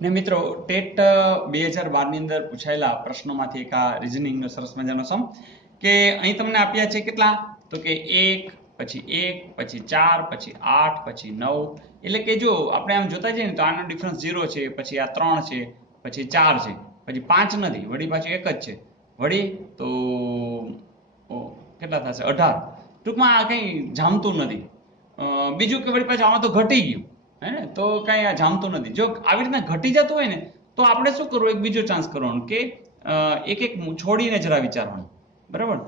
ને મિત્રો ટેટ 2012 ની અંદર પૂછાયેલા પ્રશ્નોમાંથી એક આ રીઝનિંગનો સરસ મજાનો સમ કે અહીં તમને આપ્યા છે કેટલા તો કે 1 પછી 1 પછી 4 પછી 8 પછી 9 એટલે કે જો આપણે આમ જોતા જઈએ ને તો આનો ડિફરન્સ 0 છે પછી આ 3 છે પછી 4 છે પછી 5 નથી વળી પાછું એક જ છે વળી તો કેટલા થશે 18 ટૂંકમાં આ કંઈ જામતું નથી બીજું કે વળી પાછું આમાં તો ઘટી ગયું હે ને તો કઈ આ જામતું નથી જો આવી રીતના ઘટી જતું હોય ને તો આપણે શું કરવું એક બીજો ચાન્સ કરવાનો કે એક એક છોડીને જરા વિચારવાનું બરાબર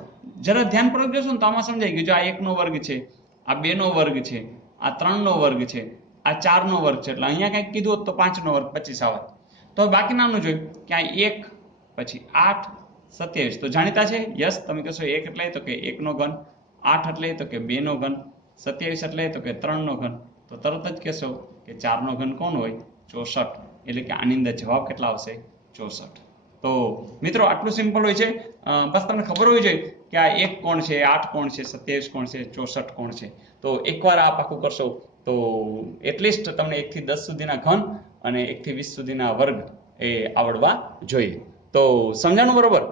જરા ધ્યાનપૂર્વક જોશો ને તો આમાં સમજાય ગયું જો આ 1 નો વર્ગ છે આ 2 નો વર્ગ છે આ 3 નો વર્ગ છે આ 4 નો વર્ગ છે એટલે અહીંયા કંઈક કીધું હોત તો 5 નો વર્ગ 25 આવત તો બાકી નામનું જોયું કે આ 1 પછી 8 27 તો જાણીતા છે યસ તમે કહેશો 1 એટલે તો કે 1 નો ઘન 8 એટલે તો કે 2 નો ઘન 27 એટલે તો કે 3 નો ઘન તો તરત જ કહેશો કે 4 નો ઘન કોણ હોય 64 એટલે કે આની અંદર જવાબ કેટલા આવશે 64 તો મિત્રો આટલું સિમ્પલ હોય છે બસ તમને ખબર હોવી જોઈએ કે આ 1 કોણ છે 8 કોણ છે 27 કોણ છે 64 કોણ છે તો એકવાર આ પાકું કરશો તો એટલીસ્ટ તમને 1 થી 10 સુધીના ઘન અને 1 થી 20 સુધીના વર્ગ એ આવડવા જોઈએ તો સમજાણું બરોબર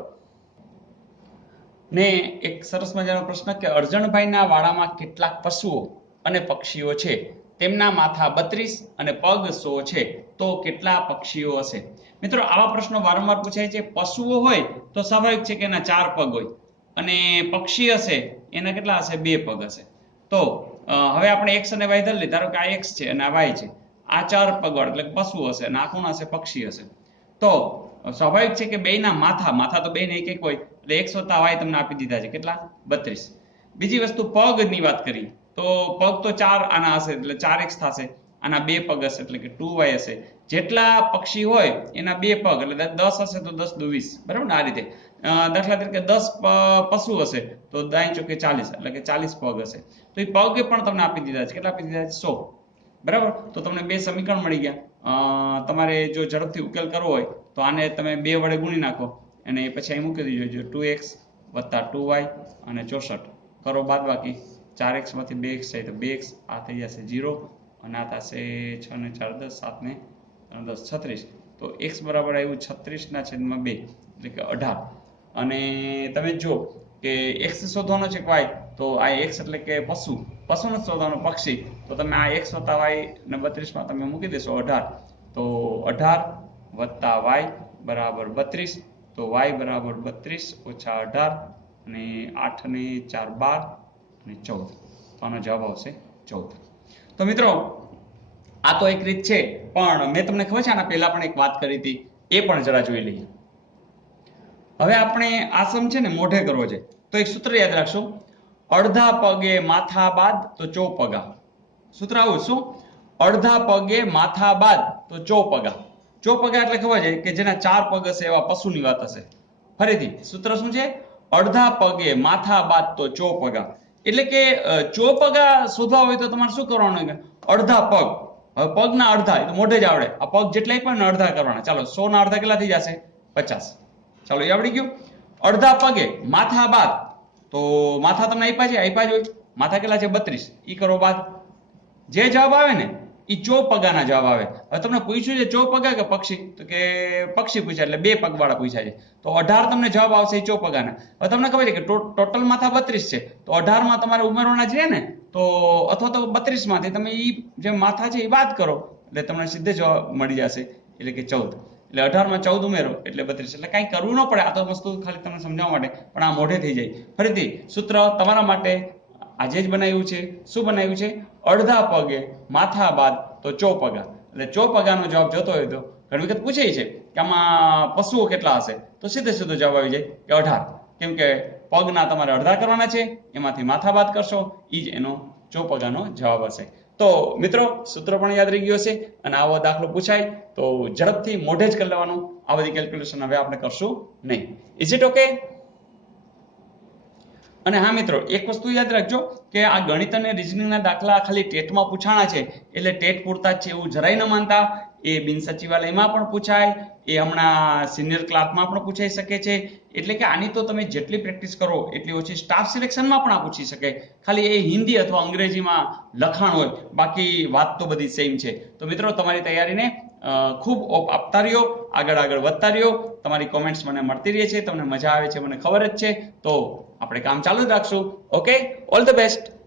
ને એક સરસ મજાનો પ્રશ્ન કે અરજણભાઈના વાડામાં કેટલાક પશુઓ અને પક્ષીઓ છે તેમના માથા 32 અને પગ 100 છે તો કેટલા પક્ષીઓ હશે મિત્રો આવા પ્રશ્નો વારંવાર પૂછાય છે પશુઓ હોય તો સ્વાભાવિક છે કે એના 4 પગ હોય અને પક્ષી હશે એના કેટલા હશે 2 પગ હશે તો હવે આપણે x અને y ધરી લઈએ ધારો કે આ x છે અને આ y છે આ 4 પગવાળા એટલે પશુ હશે અને આ કોણ હશે પક્ષી હશે તો સ્વાભાવિક છે કે બેયના માથા તો બેયને એક એક હોય એટલે x વત્તા y તમને આપી દીધા છે કેટલા 32 બીજી વસ્તુ પગની વાત કરી તો પગ તો 4 આના હશે એટલે 4x થશે આના 2 પગ હશે એટલે કે 2y હશે જેટલા પક્ષી હોય એના 2 પગ એટલે 10 હશે તો 10 દુ 20 બરાબર ને આ રીતે દાખલા તરીકે 10 પશુ હશે તો દાઈ ચોકે 40 એટલે કે 40 પગ હશે તો એ પગ પણ તમને આપી દીધા છે કેટલા આપી દીધા છે 100 બરાબર તો તમને બે સમીકરણ મળી ગયા તમારે જો ઝડપથી ઉકેલ કરવો હોય તો આને તમે 2 વડે ગુણી નાખો અને પછી અહીં મૂકી દેજો 2x વત્તા 2y અને 64 કરો બાદબાકી 4x માંથી 2x જાય તો 2x આ થઈ જશે 0 અને આ થશે 6 ને 4 10 7 ને 10 36 તો x બરાબર આવ્યું 36 ના છેદમાં 2 એટલે કે 18 અને તમે જો કે x શોધવાનો છે y તો આ x એટલે કે પશુનો શોધવાનો પક્ષી તો તમે આ x વત્તા y ને 32 માં તમે મૂકી દેશો 18 તો 18 વત્તા y બરાબર 32 તો y બરાબર 32 ઓછા 18 અને 8 ને 4 12 અને 14 તો આનો જવાબ આવશે 14 તો મિત્રો આ તો એક રીત છે પણ મેં તમને ખબર છે આના પહેલા પણ એક વાત કરી હતી એ પણ જરા જોઈ લઈએ હવે આપણે આ સમ છે ને મોઢે કરવો છે તો એક સૂત્ર યાદ રાખશો અડધા પગે માથા બાદ તો ચોપગા સૂત્ર આવું શું અડધા પગે માથા બાદ તો ચોપગા ચોપગા એટલે ખબર છે કે જેના 4 પગ હશે એવા પશુની વાત હશે ફરીથી સૂત્ર શું છે અડધા પગે માથા બાદ તો ચોપગા એટલે કે ચોપગા શોધવા હોય તો તમારે શું કરવાનું અડધા પગ હવે પગના અડધા એ તો મોઢે જ આવડે આ પગ જેટલા પણ અડધા કરવાના ચાલો 100 ના અડધા કેટલા થઈ જશે 50 ચાલો એ આવડી ગયું અડધા પગે માથા બાદ તો માથા તમને આપ્યા જ હોય માથા કેટલા છે 32 ઈ કરો બાદ જે જવાબ આવે ને ઈ ચોપગાના જવાબ આવે હવે તમને પૂછ્યું છે ચોપગા કે પક્ષી તો કે પક્ષી પૂછ્યા એટલે 2 પગવાળા પૂછ્યા છે તો 18 તમને જવાબ આવશે ઈ ચોપગાના હવે તમને ખબર છે કે ટોટલ માથા 32 છે તો 18 માં તમારે ઉમેરવાના છે ને તો અથવા તો 32 માંથી તમે ઈ જે માથા છે એ બાદ કરો એટલે તમને સીધે જવાબ મળી જશે એટલે કે 14 એટલે 18 માં 14 ઉમેરો એટલે 32 એટલે કાંઈ કરવું ન પડે આ તો વસ્તુ ખાલી તમને સમજાવવા માટે પણ આ મોઢે થઈ જાય ફરીથી સૂત્ર તમારા માટે આજે જ બનાવ્યું છે શું બનાવ્યું છે અડધા પગે માથા બાદ તો ચોપગા એટલે ચોપગાનો જવાબ જોતો હોય તો ઘણી વખત પૂછે છે કે આમાં પશુઓ કેટલા હશે તો સીધો જવાબ આવી જાય કે 18 કેમ કે પગના તમારે અડધા કરવાના છે એમાંથી માથા બાદ કરશો ઈ જ એનો ચોપગાનો જવાબ હશે તો મિત્રો સૂત્ર પણ યાદ રહી ગયું હશે અને આવો દાખલો પૂછાય તો ઝડપથી મોઢે જ કરી લેવાનું આ બધી કેલ્ક્યુલેશન હવે આપણે કરશું નહીં ઇઝ ઇટ ઓકે અને હા મિત્રો એક વસ્તુ યાદ રાખજો કે આ ગણિત અને રીઝનિંગના દાખલા ખાલી ટેટમાં પૂછાણા છે એટલે ટેટ પૂરતા જ છે એવું જરાય ન માનતા એ બિન સચિવાલયમાં પણ પૂછાય એ હમણાં સિનિયર ક્લાર્કમાં પણ પૂછાઈ શકે છે એટલે કે આની તો તમે જેટલી પ્રેક્ટિસ કરો એટલી ઓછી સ્ટાફ સિલેક્શનમાં પણ આ પૂછી શકે ખાલી એ હિન્દી અથવા અંગ્રેજીમાં લખાણ હોય બાકી વાત તો બધી સેમ છે તો મિત્રો તમારી તૈયારીને ખૂબ ઓપ આપતા રહ્યો, આગળ વધતા રહ્યો. તમારી કોમેન્ટ્સ મને મળતી રહે છે, તમને મજા આવે છે મને ખબર જ છે. તો આપણે કામ ચાલુ જ રાખશું. Okay, all the best.